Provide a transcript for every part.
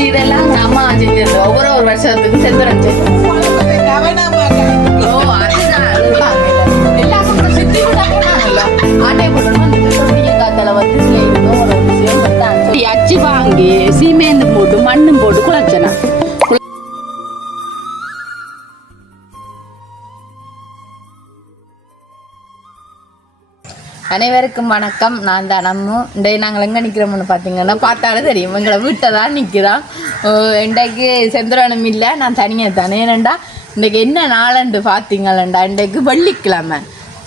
இதெல்லாம் அம்மா செஞ்சது ஒவ்வொரு வருஷத்துக்கு செந்துறேன் எல்லாரும் சித்தி விட்டா போனாங்கல்ல ஆட்டை போட்டு காத்தால வந்து ஒரு விஷயம் அச்சு வாங்கி சீமேந்து போட்டு மண்ணும் போட்டு குழச்சனா. அனைவருக்கும் வணக்கம். நான் தான் நம்ம நாங்கள் எங்கே நிற்கிறோம்னு பார்த்தீங்கன்னா பார்த்தாலும் தெரியும் எங்களை வீட்டை தான் நிற்கிறோம். இன்றைக்கு செந்துரானம் இல்லை, நான் தனியாக தானே. ஏனண்டா இன்றைக்கு என்ன நாளன்று பார்த்தீங்களா, இன்றைக்கு வெள்ளிக்கிழமை.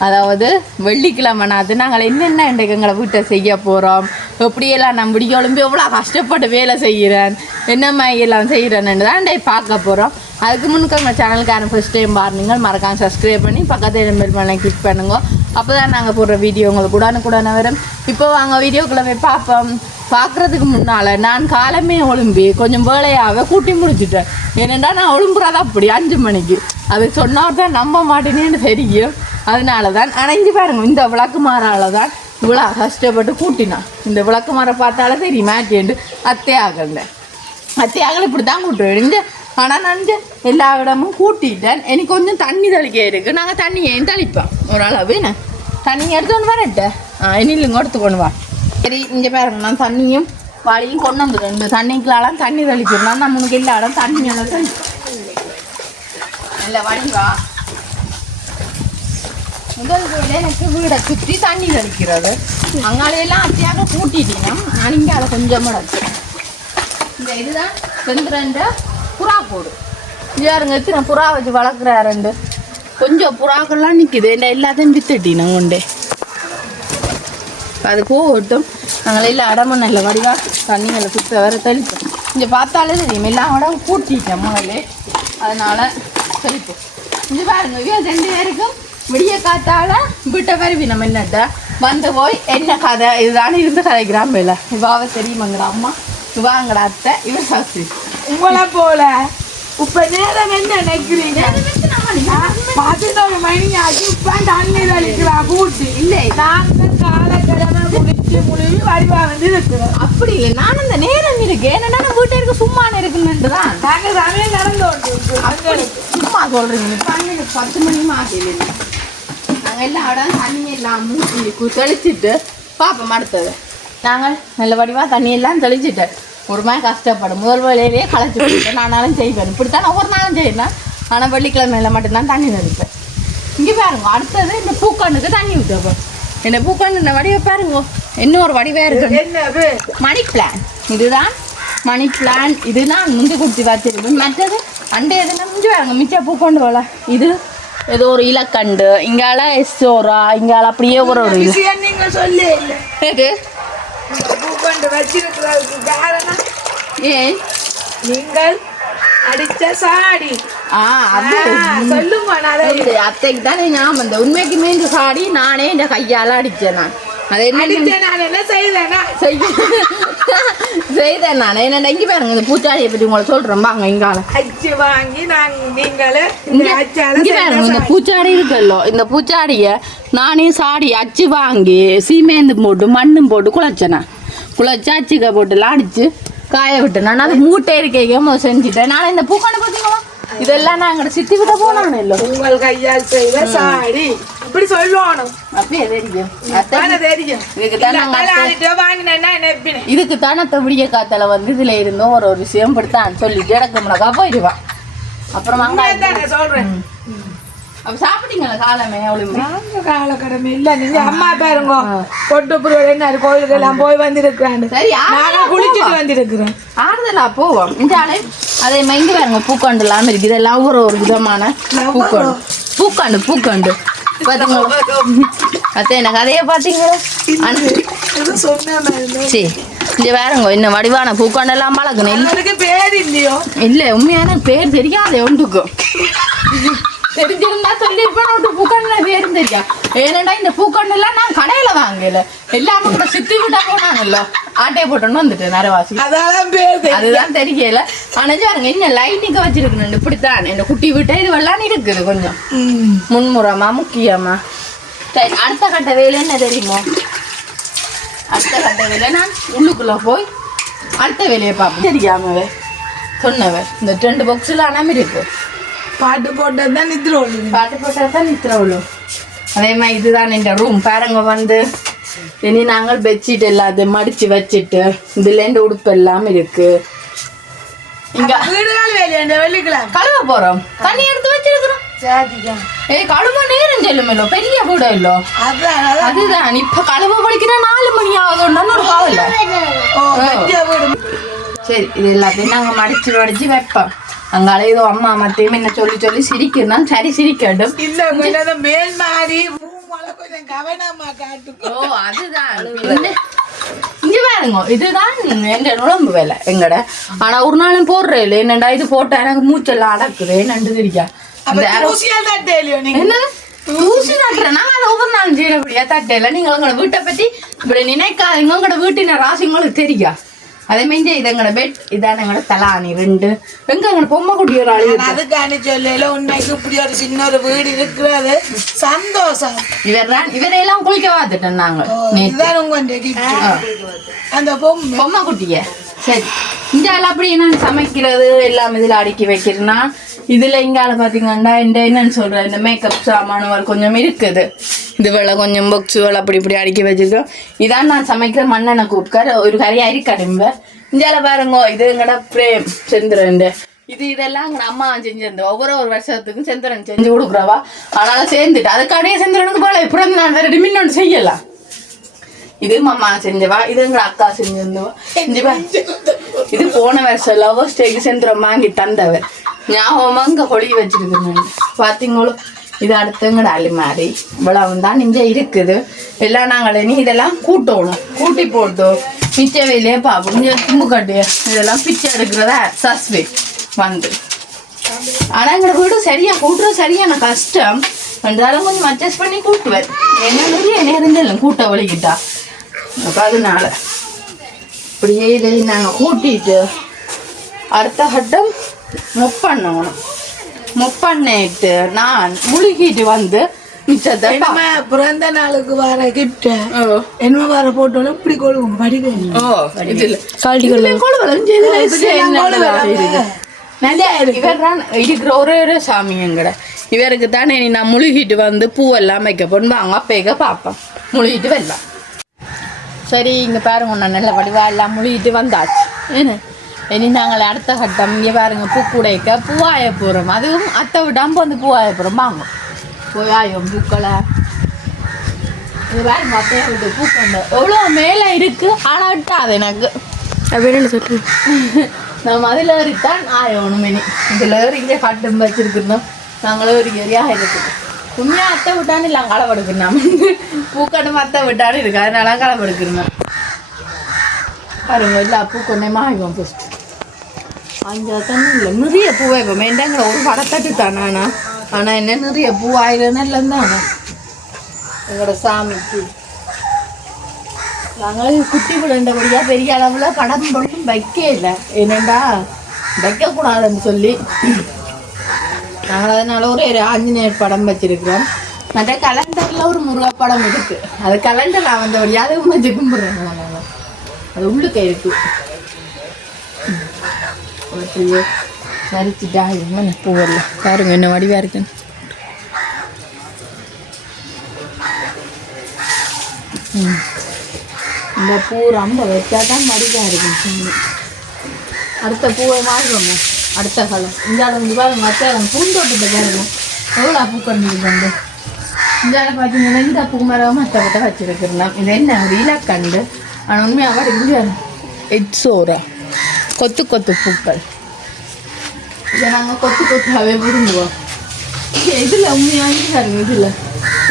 அதாவது வெள்ளிக்கிழமைனா அது நாங்கள் என்னென்ன இன்றைக்கு எங்களை வீட்டை செய்ய போகிறோம், எப்படியெல்லாம் நான் முடிக்க ஒழும்பி எவ்வளோ கஷ்டப்பட்டு வேலை செய்கிறேன், என்ன மாதிரியெல்லாம் செய்கிறேன்னு தான் இன்றைக்கு பார்க்க போகிறோம். அதுக்கு முன்னுக்கு எங்கள் சேனலுக்கான ஃபஸ்ட் டைம் பாருங்கள், மறக்காம சப்ஸ்கிரைப் பண்ணி பக்கத்தில் பெல் பண்ணி கிளிக் பண்ணுங்க. அப்போ தான் நாங்கள் போடுற வீடியோ உங்களுக்கு உடனுக்குடனே வரும். இப்போ வாங்க வீடியோக்குள்ளே போய் பார்ப்போம். பார்க்குறதுக்கு முன்னால் நான் காலமே ஒழும்பி கொஞ்சம் வேலையாகவே கூட்டி முடிச்சுட்டேன். ஏனெண்டா நான் ஒழும்புறதா அப்படி 5 மணிக்கு அது சொன்னால் தான் நம்ப மாட்டேனேன்னு தெரியும். அதனால தான் ஆனால் இங்கே பாருங்க, இந்த விளக்கு மாறால தான் இவ்வளோ கஷ்டப்பட்டு கூட்டினான். இந்த விளக்கு மாற பார்த்தாலே தெரியும் மாட்டேன்ட்டு அத்தையாகல இப்படி தான் கூட்டுவேன் இந்த. ஆனால் நான் எல்லா இடமும் கூட்டிட்டேன். எனக்கு கொஞ்சம் தண்ணி தெளிக்க இருக்குது. நாங்கள் தண்ணியையும் தெளிப்போம் ஓரளவு. என்ன தண்ணி எடுத்துக்கொண்டு வரட்டேன், இன்னிலும் எடுத்துக்கொண்டு வா. சரி இங்கே பாருங்க, நான் தண்ணியும் வாளியும் கொண்டு வந்துடுறேன். இந்த தண்ணிக்கெல்லாம் தண்ணி தெளிச்சிடலாம். நம்மளுக்கு எல்லா இடம் தண்ணி எல்லாம் தெளிப்போம். இல்லை வடிவா முதல் வீடு எனக்கு வீடை சுற்றி தண்ணி தெளிக்கிறது. அங்காலையெல்லாம் அத்தியாக கூட்டிட்டீங்க. நான் இங்கே அதை கொஞ்சமாக வச்சேன். இந்த இதுதான் செந்துரண்ட புறா போடு. யாருங்க எத்தனை புறா வச்சு வளர்க்குறாருண்டு. கொஞ்சம் புறாக்கள்லாம் நிற்கிது. என்ன எல்லாத்தையும் வித்துட்டினேன் கொண்டே. அது போகட்டும். நாங்கள் எல்லாம் இடமும் நல்ல வடிவாக தண்ணிகளை சுற்ற வர தெளிப்போம். இங்கே பார்த்தாலே தெரியும் எல்லாம் இடம் கூட்டிட்டேன் முதல்ல. அதனால் தெளிப்போம். இங்கே பாருங்க, 2 பேருக்கும் விடிய காத்தால வீட்டை வருவி நம்ம என்னட்ட வந்து போய் என்ன கதை இதுதானே இருந்து கதைக்கிறான் மேல. இவாவை தெரியுமாங்கடா அம்மா, இவாங்கடா அத்தை, இவர் சாஸ்திரி. உங்களை போல இப்ப நேரம் என்ன நினைக்கிறீங்க? 11 மணி ஆச்சு. இப்ப தண்ணீர் அளிக்கலாம் கூட்டு இல்லை. நாங்க காலக்கிழமை குடிச்சு முழுவி வடிவா வந்து இருக்கிறோம். அப்படி இல்லை, நான் அந்த நேரம் இருக்கு. ஏன்னா வீட்டை இருக்கு சும்மா இருக்குன்னு தான் நாங்க சமையல் நடந்து சும்மா சொல்றீங்க. 10 மணி ஆகல. நாங்கள் எல்லா இடம் தண்ணி எல்லாம் மூட்டி தெளிச்சுட்டு பார்ப்போம். அடுத்தது நாங்கள் நல்ல வடிவாக தண்ணியெல்லாம் தெளிச்சுட்டேன். ஒரு மாதிரி கஷ்டப்படும். முதல் வேலையிலேயே களைச்சி போயிட்டேன். நானும் செய்வேன். இப்படித்தான் ஒவ்வொரு நாளும் செய்யணும். ஆனால் வெள்ளிக்கிழமையில மட்டும்தான் தண்ணி தெளிப்பேன். இங்கே பாருங்க, அடுத்தது இந்த பூக்கண்ணுக்கு தண்ணி ஊற்றப்போம். இந்த பூக்கண்ணு இந்த வடிவை பாருங்க, இன்னொரு வடிவாக இருக்கு. மணி பிளான் இதுதான். மணி பிளான் இதுதான் முந்தி குடிச்சு வச்சிருக்கு. மற்றது அண்டை எதுனா முடிஞ்சு பாருங்க, மிச்சம் பூக்கொண்டு போல. இது ஏதோ ஒரு இலக்கண்டு, இங்கால எஸ்ஸோரா, இங்கால அப்படியே ஒரு விஷயம் நீங்க சொல்லி இல்லை. இது பூக்கொண்டு வச்சிருக்கிறதுக்கு காரணம் ஏன் நீங்கள் அடிச்ச சாடி. அது சொல்லுங்க. அத்தைக்கு தானே ஞாபகம் இந்த உண்மைக்குமே இந்த சாடி நானே இந்த கையால் அடித்தேன். நான் அதை என்ன செய்தேன் நான். என்ன இங்கே பாருங்க, இந்த பூச்சாடியை பற்றி உங்களை சொல்கிறேன் வாங்க. இங்கால அச்சு வாங்கி நீங்களே பாருங்க, இந்த பூச்சாடி இருக்குல்லோ, இந்த பூச்சாடியை நானே சாடி அச்சு வாங்கி சீமேந்து போட்டு மண்ணும் போட்டு குழைச்சேன். குழைச்சி அச்சுக்க போட்டுலாம் அடிச்சு காய விட்டேன். நான் அது மூட்டை இருக்க செஞ்சுட்டேன். நான் இந்த பூக்காண்டை பார்த்தீங்களா, இதெல்லாம் நான் எங்கட சித்தி விட போனானே இல்லை. உங்கள் கையால் செய்த சாடி இப்படி சொல்லணும். அப்படியே தெரியும். இதுக்கு தானே விடிய காத்தால வந்து இதுல இருந்தோம் ஒரு விஷயம் படுத்தான் சொல்லிட்டு இடக்கும்னாக்கா போயிடுவான். அப்புறம் சொல்றேன். அப்ப சாப்பிட்டீங்களா காலமே? அவ்வளவு காலக்கடமை இல்ல. நீங்க அம்மா பாருங்க, கொட்டுப்புறம் என்ன கோயிலுக்கு எல்லாம் போய் வந்திருக்கிறாங்க. குளிச்சுட்டு வந்திருக்கிறேன். ஆறுதலா போவோம். இந்த ஆளை அதே மைங்க பாருங்க, பூக்காண்டு இல்லாம இருக்கு. இதெல்லாம் ஒரு விதமான பூக்காண்டு பாத்தீங்களா? அத்தை எனக்கு அதையே பாத்தீங்களா? சரி இங்க வேறங்க இன்னும் வடிவான பூக்காண்டு எல்லாம் பழக்கணும். பேர் இல்லையோ? இல்ல உண்மையான பேர் தெரியாது ஒன்றுக்கும். தெரிஞ்சிருந்தா சொல்லிருப்பேன். பூக்கண்ண பேரும் தெரியா. ஏன்னா இந்த பூக்கண்ணு எல்லாம் நான் கடையில வாங்கல, எல்லாமே கூட சித்தி விட்டா போனாங்கல்ல, ஆட்டையை போட்டோன்னு வந்துட்டேன் நரவாசி. அதுதான் தெரியல. ஆனா பாருங்க இன்னும் லைட்டிங்க வச்சிருக்கணும். இப்படித்தான் இந்த குட்டி விட்டா இது வெள்ளான்னு இருக்குது கொஞ்சம் முன்முறமா முக்கியமா. சரி அடுத்த கட்ட வேலை என்ன தெரியுமோ? அடுத்த கட்ட வேலை நான் உள்ளுக்குள்ள போய் அடுத்த வேலையை பார்ப்போம். தெரியாம சொன்னவ இந்த 2 பாக்ஸில் அனாம இருக்கு. பாட்டு போட்டது தான் நித்திர விழும். பாட்டு போட்டால் தான் நித்திர விழும். அதே மாதிரி இதுதான் இந்த ரூம் பாருங்க. வந்து இனி நாங்கள் பெட்ஷீட் எல்லாத்தையும் மடித்து வச்சுட்டு இதுலேருந்து உடுப்பு எல்லாம் இருக்கு. இங்க வீடுகள் வேலையா வெள்ளிக்கலாம் கழுவ போறோம். தண்ணி எடுத்து வச்சிருக்கிறோம். கழுவ நேரம் செல்லுமല്ലോ. பெரிய கூட இல்லோ. அதுதான் இப்ப கழுவ படிக்கிற 4 மணி ஆகுதுன்னு ஒரு காவல. சரி இது எல்லாத்தையும் நாங்க மடிச்சு வைப்போம். அங்கால ஏதோ அம்மா மத்தையும் என்ன சொல்லி சொல்லி சிரிக்கணும். சரி சிரிக்கட்டும். இல்ல மேல் மாறி கவனமா காட்டு. ஓ அதுதான் இங்க பாருங்க. இதுதான் எங்க நுழம்பு வேலை எங்கட. ஆனா ஒரு நாளும் போடுறேன் இல்லை. என்னடா இது போட்டா எனக்கு மூச்செல்லாம் அடக்குது. என்னண்டு தெரியா ஊசி தட்டுறேன். நாங்க அதை ஒவ்வொரு நாளும் செய்யறபடியா தட்டையில. நீங்க உங்களோட வீட்டை பத்தி இப்படி நினைக்காதீங்க. உங்களோட வீட்டின ராசி உங்களுக்கு தெரியா. அதே மாதிரி இது எங்களோட பெட். இதான் எங்களோட தலாணி 2. எங்க எங்களோட பொம்மை குட்டி ஒரு ஆளு. அதுக்கான சொல்லல உண்மைக்கு இப்படி ஒரு சின்ன ஒரு வீடு இருக்கிறது சந்தோஷம். இவரையெல்லாம் குளிக்க பார்த்துட்டோம் நாங்க. அந்த பொம்மை குட்டிய சரி இந்தியாவில் அப்படி என்னன்னு சமைக்கிறது எல்லாம் இதில் அடுக்கி வைக்கிறேன்னா இதில் இங்கால பார்த்தீங்கன்னா இந்த என்னன்னு சொல்கிறேன் இந்த மேக்கப் சாமானுகள் கொஞ்சம் இருக்குது. இது வேலை கொஞ்சம் பொக்ஸுகள் அப்படி இப்படி அடுக்கி வச்சுருக்கோம். இதான் நான் சமைக்கிற மண்ணெண்ணெய் குக்கர். ஒரு கறியாக இருக்கடும்ப இந்தியாவில் பாருங்க. இது எங்கட பிரேம் செந்திரன். இதெல்லாம் எங்கள் அம்மா செஞ்சிருந்தோம். ஒவ்வொரு வருஷத்துக்கும் செந்திரன் செஞ்சு கொடுக்குறவா. ஆனாலும் சேர்ந்துட்டு அதுக்காடியே செந்திரனுக்கு போல பிறந்த நான் வேறு மின்னொன்று செய்யலாம். இது அம்மா செஞ்சவா. இது எங்க அக்கா செஞ்சிருந்தவா. இது போன வருஷம் லவ் ஸ்டேக்கு செந்திரம் வாங்கி தந்தவர். ஞாபகமா இங்க கொழி வச்சிருக்கேன் பாத்தீங்களோ. இது அடுத்தங்கட அலிமாரி இவ்வளவு தான் இங்க இருக்குது. எல்லாம் நாங்கள் இனி இதெல்லாம் கூட்டணும். கூட்டி போட்டோம் மிச்ச வேலையே பார்ப்போம். இங்கே கும்பு கட்டு இதெல்லாம் பிச்சை எடுக்கிறதா சஸ்வே வந்து. ஆனா எங்களோட வீடு சரியா கூட்டுறது சரியான கஷ்டம். இருந்தாலும் கொஞ்சம் அட்ஜஸ்ட் பண்ணி கூட்டுவேன். என்ன நிறைய நேரம் இல்லை கூட்ட வலிக்கிட்டா. அப்போ அதனால இப்படியே இதை நாங்கள் கூட்டிட்டு அடுத்த கட்டம் முப்பண்ணணும். முப்பண்ணிட்டு நான் முழுகிட்டு வந்து மிச்சத்தை பிறந்த நாளுக்கு வர கிஃப்ட் என்ன வர போட்டோம் இப்படி கொள்வோம். படிவேன் இவர் தான் இருக்கிற ஒரே ஒரு சாமி எங்கட. இவருக்கு தானே நான் முழுகிட்டு வந்து பூவெல்லாம் வைக்க போடுவாங்க. அப்பேக பார்ப்பேன் முழுகிட்டு வரலாம். சரி இங்கே பாருங்க நான் நல்ல வடிவாக எல்லாம் முழுகிட்டு வந்தாச்சு. இனி நாங்கள் அடுத்த கட்டம் இங்கே பாருங்க பூக்கூடைக்க பூவாய போகிறோம். அதுவும் அத்தை விடாமல் வந்து பூவாய போகிறோம். வாங்க பூவாயம் பூக்களை இது பாருங்க அத்தையை விட்டு பூக்கொண்டு எவ்வளோ மேலே இருக்குது. ஆனால் விட்டாது எனக்கு அப்படின்னு சொல்லி நம்ம அதில் ஏறித்தான் ஆயணும். இனி இதில் ஏறி இங்கே கட்டும் வச்சுருக்கணும். நாங்களும் ஒரு ஏரியாக இருக்குது. உண்மையாக அத்தை விட்டான்னு இல்லை களப்படுக்கணும். நம்ம பூக்கணும் அத்தை விட்டான்னு இருக்கு. அதனால களப்படுக்கணும். பாருங்க எல்லா பூக்கொண்டையும் ஆகும். ஃபஸ்ட்டு அஞ்சா தண்ணி இல்லை நிறைய பூ வைப்போம். வேண்டாங்கிற ஒரு படத்தட்டு தானே. ஆனால் என்ன நிறைய பூ ஆயிரம் இல்லைன்னு தானே எங்களோட சாமிக்கு. நாங்கள் குட்டி விடண்டபடியாக பெரிய அளவில் படம் பொருளும் வைக்க இல்லை. என்னெண்டா வைக்கக்கூடாதுன்னு சொல்லி நாங்கள் அதனால ஒரு ஆஞ்சநேயர் படம் வச்சிருக்கிறோம். மற்ற கலண்டரில் ஒரு முருகா படம் இருக்குது. அது கலண்டர் நான் வந்தபடியாக அதை வச்சு கும்பிட்றேன். நாங்கள் அது உள்ளுக்க இருக்குது. அப்படியே சரிச்சுட்டா என்ன பூவல்ல பாருங்க என்ன வடிவாக இருக்குன்னு. இந்த பூ ரொம்ப வச்சா தான் வடிவாக இருக்கும். அடுத்த பூவை மாறுறோமோ அடுத்த காலம். இந்தியாவில் வந்து பாருங்க வச்சாலும் பூந்தோட்டத்தை பாருங்க எவ்வளோ பூக்கண்டு கொண்டு. இந்தியாவில் பார்த்தீங்கன்னா இந்த பூ மரம் மற்ற வச்சுருக்கிறோம். இது என்ன ஒரு இலக்கண்டு. ஆனால் உண்மையாக இங்கே எட்ஸோரா கொத்து கொத்து பூக்கள். இதை நாங்கள் கொத்து கொத்தாவே விரும்புவோம். இதில் உண்மையாக பாருங்க. இதில்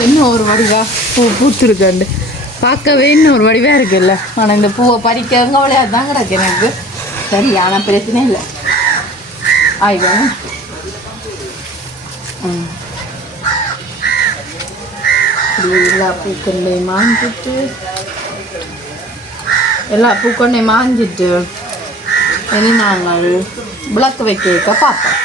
இன்னும் ஒரு வடிவா பூ பூத்துருக்காண்டு பார்க்கவே இன்னும் ஒரு வடிவாக இருக்குல்ல. ஆனால் இந்த பூவை பறிக்கவங்க விளையாடு தான் கிடக்கு எனக்கு. சரி ஆனால் பிரச்சனை இல்லை. ஆயிடும். எல்லா பூக்கண்டையும் மாஞ்சிட்டு இனி நாங்கள் விளக்கு வைக்க பார்ப்போம்.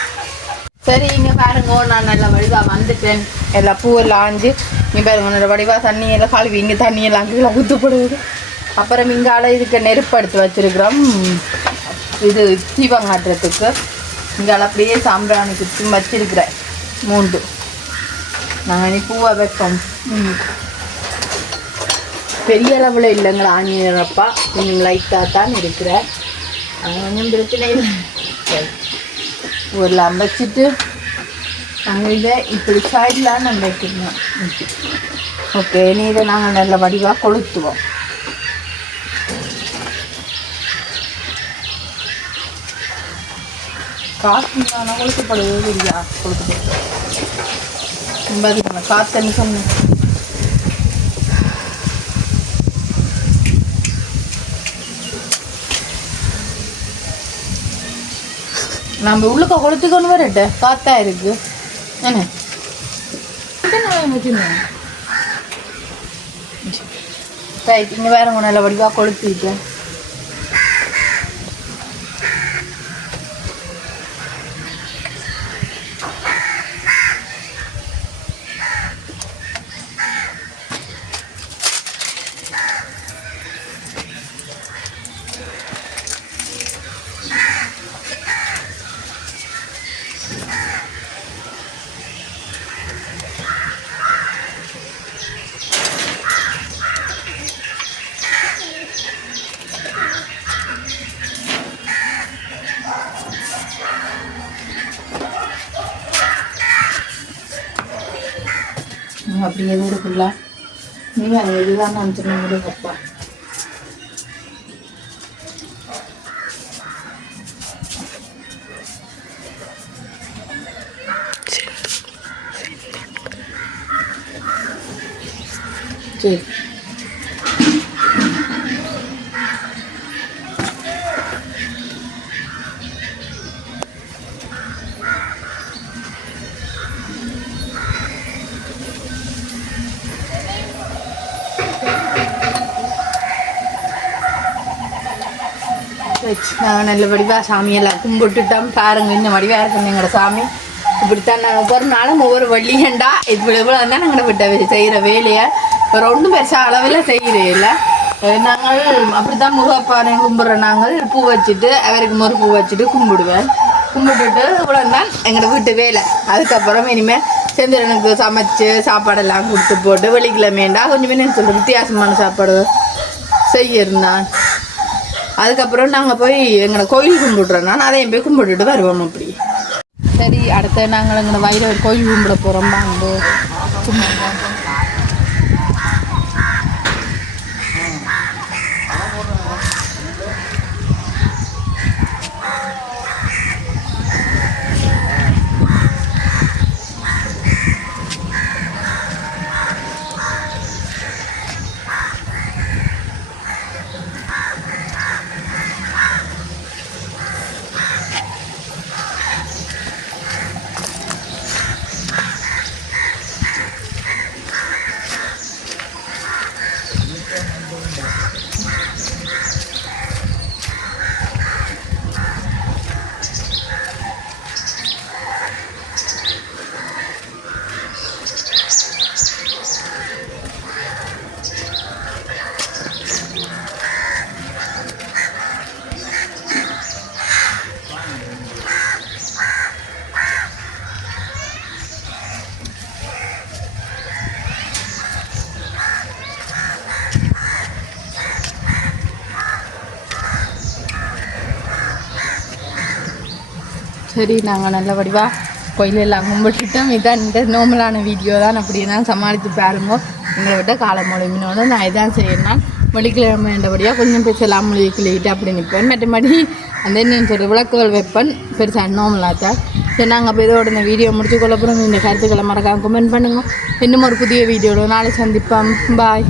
சரி இங்கே பாருங்க நான் நல்ல வடிவாக வந்துட்டேன். எல்லா பூவெல்லாம் ஆஞ்சு இங்கே பாருங்க நல்ல வடிவாக தண்ணியெல்லாம் கழுவி இங்கே தண்ணியெல்லாம் கீழே ஊற்றப்படுது. அப்புறம் இங்கால இதுக்கு நெருப்பு எடுத்து வச்சிருக்கிறோம் இது தீபம் காட்டுறதுக்கு. இங்கால அப்படியே சாம்பிராணி குத்தி வச்சிருக்கிறேன் 3. நாங்கள் இனி பூவை வைப்போம். பெரிய அளவில் இல்லைங்களா ஆஞ்சநேயரப்பா, கொஞ்சம் லைட்டாக தான் இருக்கிறேன். கொஞ்சம் பிரச்சனை இல்லை. ஊரில் வச்சுட்டு நாங்கள் இதை இப்படி சைட்லாம் நம்ம வைக்கணும். ஓகே, நீ இதை நாங்கள் நல்ல வடிவாக கொளுத்துவோம். காற்று கொளுத்தப்படுவது இல்லையா? கொளுத்தப்படுது காத்தன்னு சொன்னேன். நம்ம உள்ளுக்க கொளுத்துக்கொண்டு வரட்ட காத்தா இருக்கு என்ன ரைட். இங்கே வேற நல்ல வடிவாக கொளுத்திட்டேன். அப்படியே இருக்குல்ல, நீங்கள் அது இதுதான் நான் சொன்ன அப்பா. சரி, நாங்கள் நல்ல வடிவாக சாமியெல்லாம் கும்பிட்டுட்டோம். பாருங்க இந்த வடிவாக இருக்குங்க எங்களோட சாமி. இப்படித்தான் நாங்கள் ஒவ்வொரு நாளும் ஒவ்வொரு வள்ளியண்டா இவ்வளோ தான் நாங்கள் விட்ட செய்கிற வேலையை ஒரு ஒன்றும் பெருசாக அளவில் செய்கிறே இல்லை. நாங்கள் அப்படித்தான் முருகப்பானை கும்பிட்ற நாங்கள் பூ வச்சுட்டு அவருக்கு ஒரு பூ வச்சுட்டு கும்பிட்டுட்டு இவ்வளோ தான் எங்களோட வீட்டு வேலை. அதுக்கப்புறம் இனிமேல் செந்திரனுக்கு சமைச்சு சாப்பாடெல்லாம் கொடுத்து போட்டு வெள்ளிக்கிழமைண்டா கொஞ்சம் என்ன சொல்கிற வித்தியாசமான சாப்பாடு செய்யிருந்தான். அதுக்கப்புறம் நாங்கள் போய் எங்களை கோயில் கும்பிடுறோம். நான் அதையும் போய் கும்பிட்டுட்டு வருவோம். அப்படி சரி, அடுத்த நாங்கள் எங்களை வயிறு ஒரு கோயில் கும்பிட போகிறோம். அங்கே சரி, நாங்கள் நல்ல வடிவாக கோயிலெல்லாம் கும்பிட்டுட்டோம். இதான் இந்த நார்மலான வீடியோ தான். அப்படின்னா சமாளித்து பாருங்க. எங்களை விட்ட காலமொழி மீனோட நான் இதான் செய்யணும். வெள்ளிக்கிழமை வேண்டபடியாக கொஞ்சம் பேசலாம் மொழியை கிளிக்கிட்டு அப்படி நிற்பேன். மற்றபடி அந்த என்ன சொல்கிற விளக்குகள் வைப்பேன் பெருசாக நார்மலாக தான். சரி, நாங்கள் அப்போ இதோட இந்த வீடியோ முடிச்சுக்கொள்ள அப்புறம் இந்த கருத்துக்களை மறக்காம கமெண்ட் பண்ணுங்க. இன்னும் ஒரு புதிய வீடியோட நாளை சந்திப்போம். பாய்.